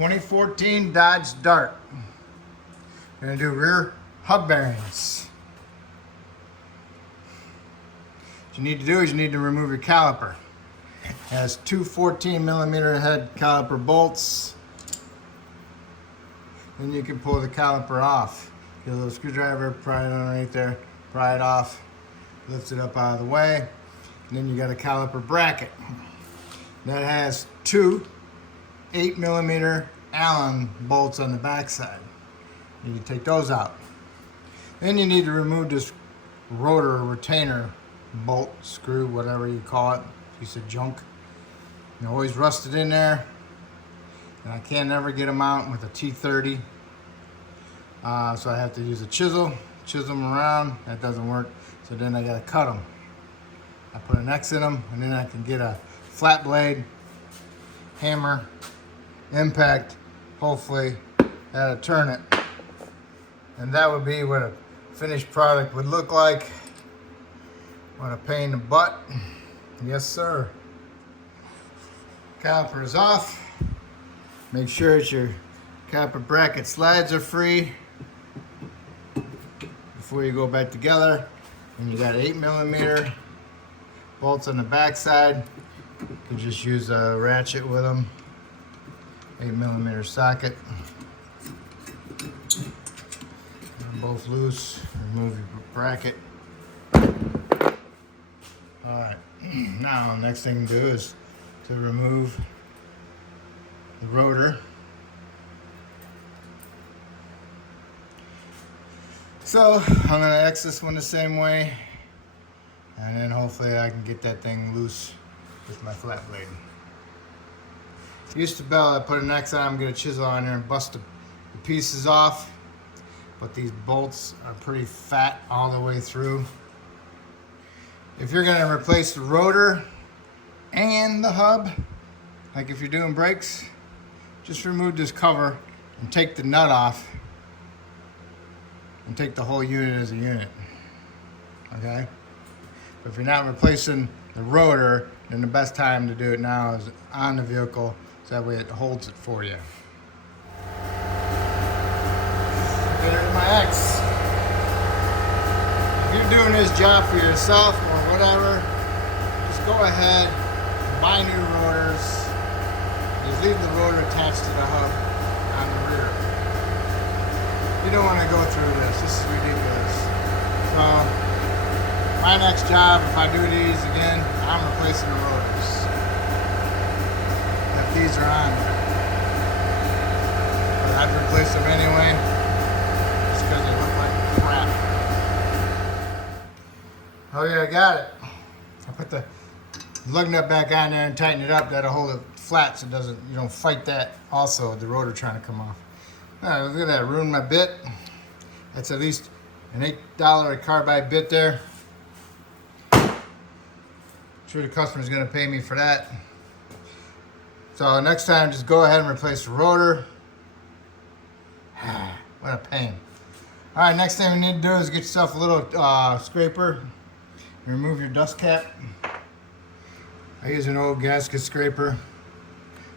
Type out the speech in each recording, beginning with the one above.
2014 Dodge Dart. We're going to do rear hub bearings. What you need to do is you need to remove your caliper. It has two 14mm head caliper bolts. Then you can pull the caliper off. Get a little screwdriver, pry it underneath there, pry it off, lift it up out of the way. And then you got a caliper bracket. That has two 8mm Allen bolts on the backside. You need to take those out. Then you need to remove this rotor retainer bolt, screw, whatever you call it, piece of junk. You always rusted in there, and I can't never get them out with a T30. So I have to use a chisel them around. That doesn't work, so then I gotta cut them. I put an X in them, and then I can get a flat blade hammer, impact, hopefully that'll turn it. And that would be what a finished product would look like. What a pain in the butt. Yes, sir. Caliper is off. Make sure that your caliper bracket slides are free before you go back together. And you got 8mm bolts on the back side. You can just use a ratchet with them. 8mm socket. They're both loose. Remove your bracket. Alright, now next thing to do is to remove the rotor. So I'm going to X this one the same way, and then hopefully I can get that thing loose with my flat blade. Used to belt, I put an X on, I'm going to chisel on there and bust the pieces off, but these bolts are pretty fat all the way through. If you're going to replace the rotor and the hub, like if you're doing brakes, just remove this cover and take the nut off and take the whole unit as a unit. Okay? But if you're not replacing the rotor, then the best time to do it now is on the vehicle, so that way it holds it for you. There's my X. If you're doing this job for yourself or whatever, just go ahead and buy new rotors. Just leave the rotor attached to the hub on the rear. You don't want to go through this. This is ridiculous. So, my next job, if I do these again, I'm replacing the rotors. If these are on there. But I'd replace them anyway, just because they look like crap. Oh yeah, I got it. I put the lug nut back on there and tighten it up. That'll hold it flat so it doesn't, you don't fight that also, the rotor trying to come off. Alright, look at that, ruined my bit. That's at least an $8 carbide bit there. I'm sure the customer's gonna pay me for that. So next time, just go ahead and replace the rotor. What a pain. Alright, next thing we need to do is get yourself a little scraper. Remove your dust cap. I use an old gasket scraper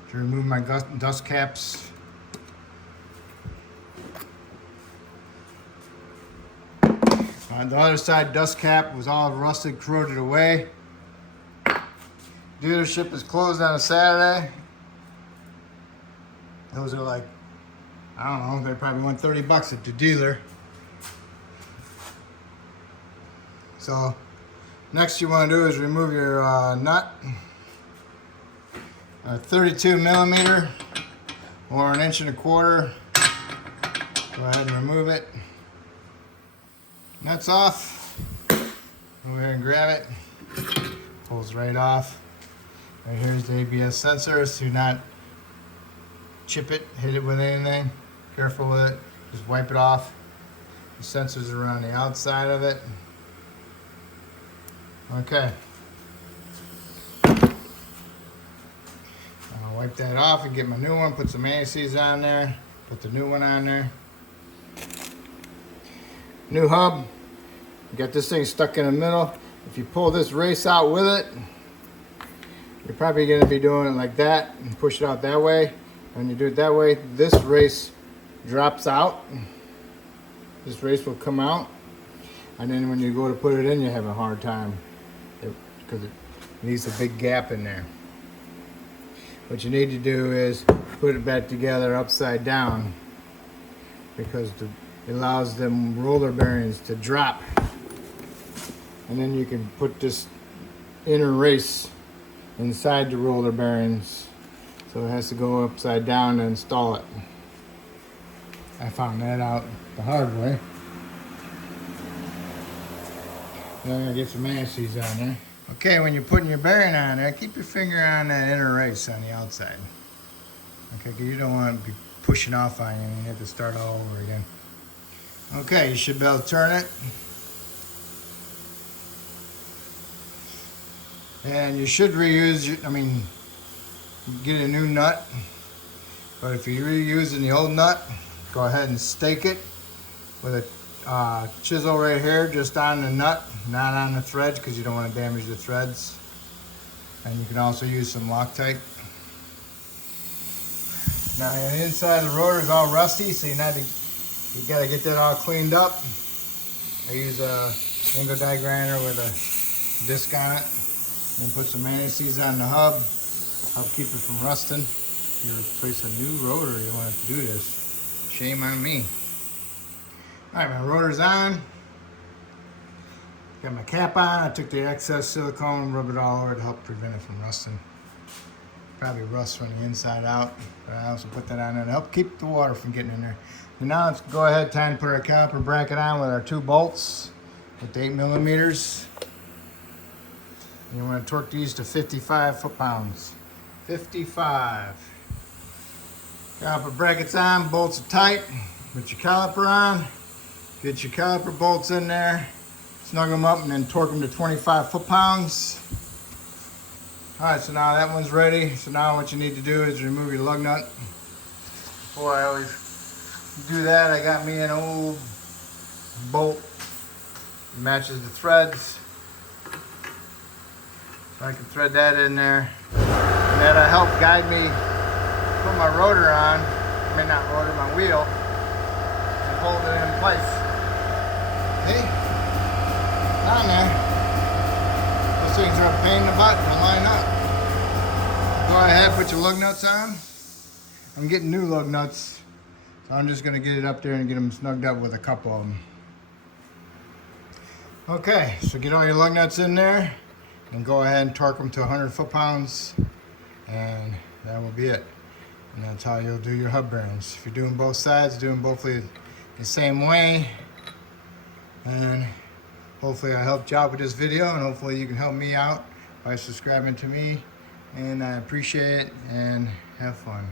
to remove my dust caps. On the other side, dust cap was all rusted, corroded away. Dealership is closed on a Saturday. Those are like, I don't know, they probably won $30 at the dealer. So next you want to do is remove your nut, a 32mm or 1 1/4 inch. Go ahead and remove it. Nuts off. Over here and grab it. Pulls right off. Right here's the ABS sensor. Do not chip it, hit it with anything. Careful with it. Just wipe it off. The sensors are around the outside of it. Okay. I'll wipe that off and get my new one. Put some anti-seize on there. Put the new one on there. New hub. You got this thing stuck in the middle. If you pull this race out with it, you're probably going to be doing it like that and push it out that way. When you do it that way, this race drops out. This race will come out, and then when you go to put it in, you have a hard time because it leaves a big gap in there. What you need to do is put it back together upside down, because it allows them roller bearings to drop, and then you can put this inner race inside the roller bearings, so it has to go upside down to install it. I found that out the hard way. Now I'm gonna get some anti-seize on there. Okay, when you're putting your bearing on there, keep your finger on that inner race on the outside. Okay, because you don't want to be pushing off on you and you have to start all over again. Okay, you should be able to turn it. And you should reuse get a new nut. But if you're reusing the old nut, go ahead and stake it with a chisel right here, just on the nut, not on the threads, because you don't want to damage the threads. And you can also use some Loctite. Now the inside of the rotor is all rusty, so you gotta get that all cleaned up. I use a angle die grinder with a disc on it, and put some anti-seize on the hub. Help keep it from rusting. If you replace a new rotor, you want to do this. Shame on me. All right, my rotor's on. Got my cap on. I took the excess silicone, rubbed it all over to help prevent it from rusting. Probably rust from the inside out, but I also put that on there to help keep the water from getting in there. And now let's go ahead, time to put our caliper bracket on with our 2 bolts with the 8mm. And you want to torque these to 55 foot-pounds. 55. Caliper bracket's on, bolts are tight. Put your caliper on. Get your caliper bolts in there. Snug them up and then torque them to 25 foot-pounds. Alright, so now that one's ready. So now what you need to do is remove your lug nut. Before I always do that, I got me an old bolt. It matches the threads. So I can thread that in there. And that'll help guide me, put my rotor on. I mean, not rotor, my wheel. And hold it in place. See? Down there. Those things are a pain in the butt to line up. Go ahead, put your lug nuts on. I'm getting new lug nuts, so I'm just going to get it up there and get them snugged up with a couple of them. Okay, so get all your lug nuts in there and go ahead and torque them to 100 foot-pounds, and that will be it. And that's how you'll do your hub bearings. If you're doing both sides, doing both the same way. And hopefully I helped you out with this video, and hopefully you can help me out by subscribing to me. And I appreciate it, and have fun.